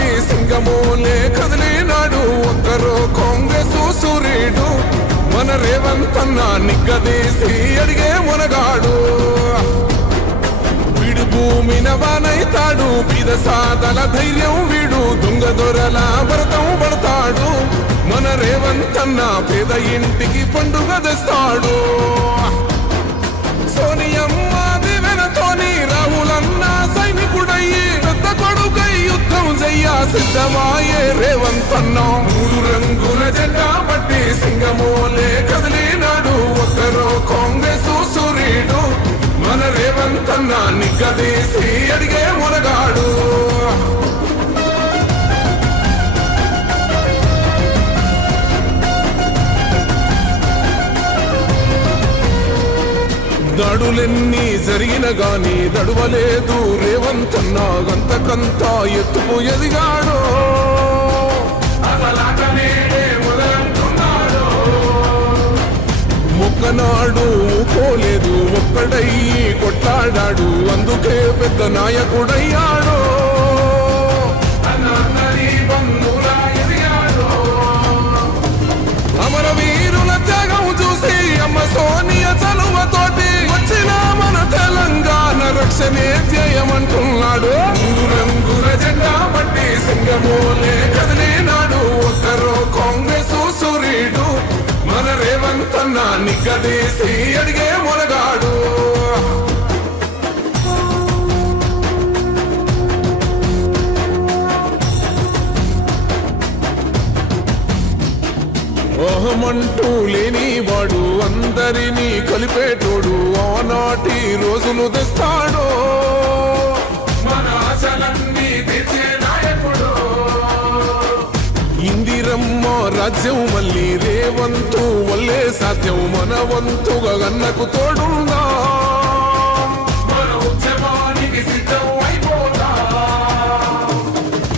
బట్టి సింగమోలే కదిలినాడు ఒక్కరో కాంగ్రెస్ సూర్యుడు మన రేవంత్ అన్న నిగ్గదీసి అడిగే మునగాడు వీడు భూమిన వానైతాడు బీద సాదల ధైర్యం వీడు దొంగ దొరల భరతం పడతాడు మన రేవంత్ అన్న పేద ఇంటికి పండుగ తెస్తాడు సోనియమ్మ దివెనతోని రాహులన్న సైనికుడయ్యి పెద్ద కొడుకై యుద్ధం చెయ్య సిద్ధమాయే రేవంత్ అన్న మూడు రంగుల జెండా పట్టి సింగమోలే కదిలినాడు ఒక్కరో కాంగ్రెస్ సూర్యుడు మన రేవంత్ అన్న నిగ్గదీసి అడిగే మునగాడు దాడులెన్ని జరిగిన గాని దడువలేదు రేవంత్ అన్న గంతకంతా ఎత్తుకు ఎదిగాడు ఒక్కనాడు పోలేదు ఒక్కడయ్యి కొట్లాడాడు అందుకే పెద్ద నాయకుడయ్యాడు అమరవీరుల త్యాగం చూసి అమ్మ సోనియ చలువతోటి వచ్చిన మన తెలంగాణ రక్షణే ధ్యేయమంటున్నాడు మూడు రంగుల జెండా పట్టి సింగమోలే కదిలినాడు ఒక్కరో కాంగ్రెస్ సూర్యుడు మన రేవంత్ అన్న నిగ్గదీసి అడిగే మునగాడు ఓహమంటూ లేనివాడు అందరినీ కలిపేటోడు ఆనాటి రోజులు తెస్తాడు మన ఆశలన్నీ తీర్చే నాయకుడు ఇందిరమ్మ రాజ్యం మళ్ళీ రేవంతు వల్లే సాధ్యం మన వంతుగా గన్నకు తోడుందా మన ఉద్యమానికి సిద్ధం అయిపోతా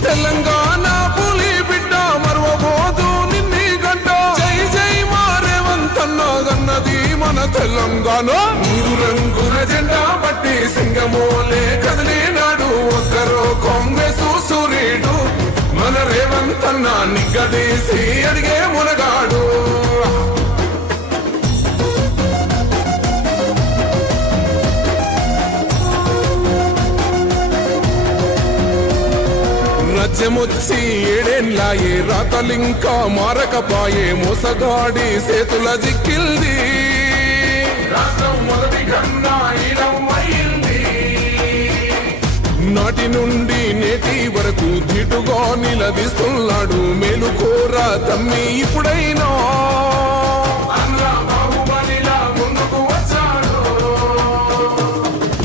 తెలంగాణ పులి బిడ్డ మరవబోదు నిన్ని గంట జై జై మా రేవంత్ అన్న గన్నది మన తెలంగాణ మూడు రంగుల జెండా పట్టి సింగమోలే కదిలినాడు ఒక్కరో కాంగ్రెస్ సూర్యుడు మన రేవంత్ అన్న నిగ్గదీసి అడిగే మునగాడు రాజ్యమొచ్చి ఏడేండ్లాయే రాతలింకా మారకపాయే మోసగాడి సేతుల జిక్కిల్ది రాష్ట్రం మొదటి కన్నా నాటి నుండి నేటి వరకు ధీటుగా నిలదీస్తున్నాడు మేలుకోరా తమ్మి ఇప్పుడైనా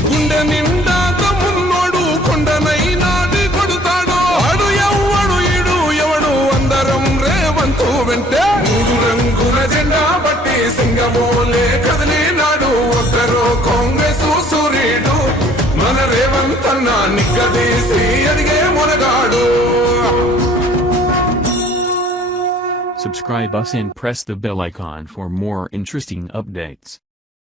గుండె నిండా తమ్మున్నోడు కొండనైనా కొడుతాడు ఆడు ఎవ్వడు ఈడు ఎవడు అందరం రేవంతు వెంటే మూడు రంగుల జెండా పట్టి సింగమోలే కదిలినాడు ఒక్కరో కాంగ్రెస్ సూర్యుడు మన రేవంత్ అన్న నిగ్గదీసి అడిగే మునగాడు Subscribe us and press the bell icon for more interesting updates.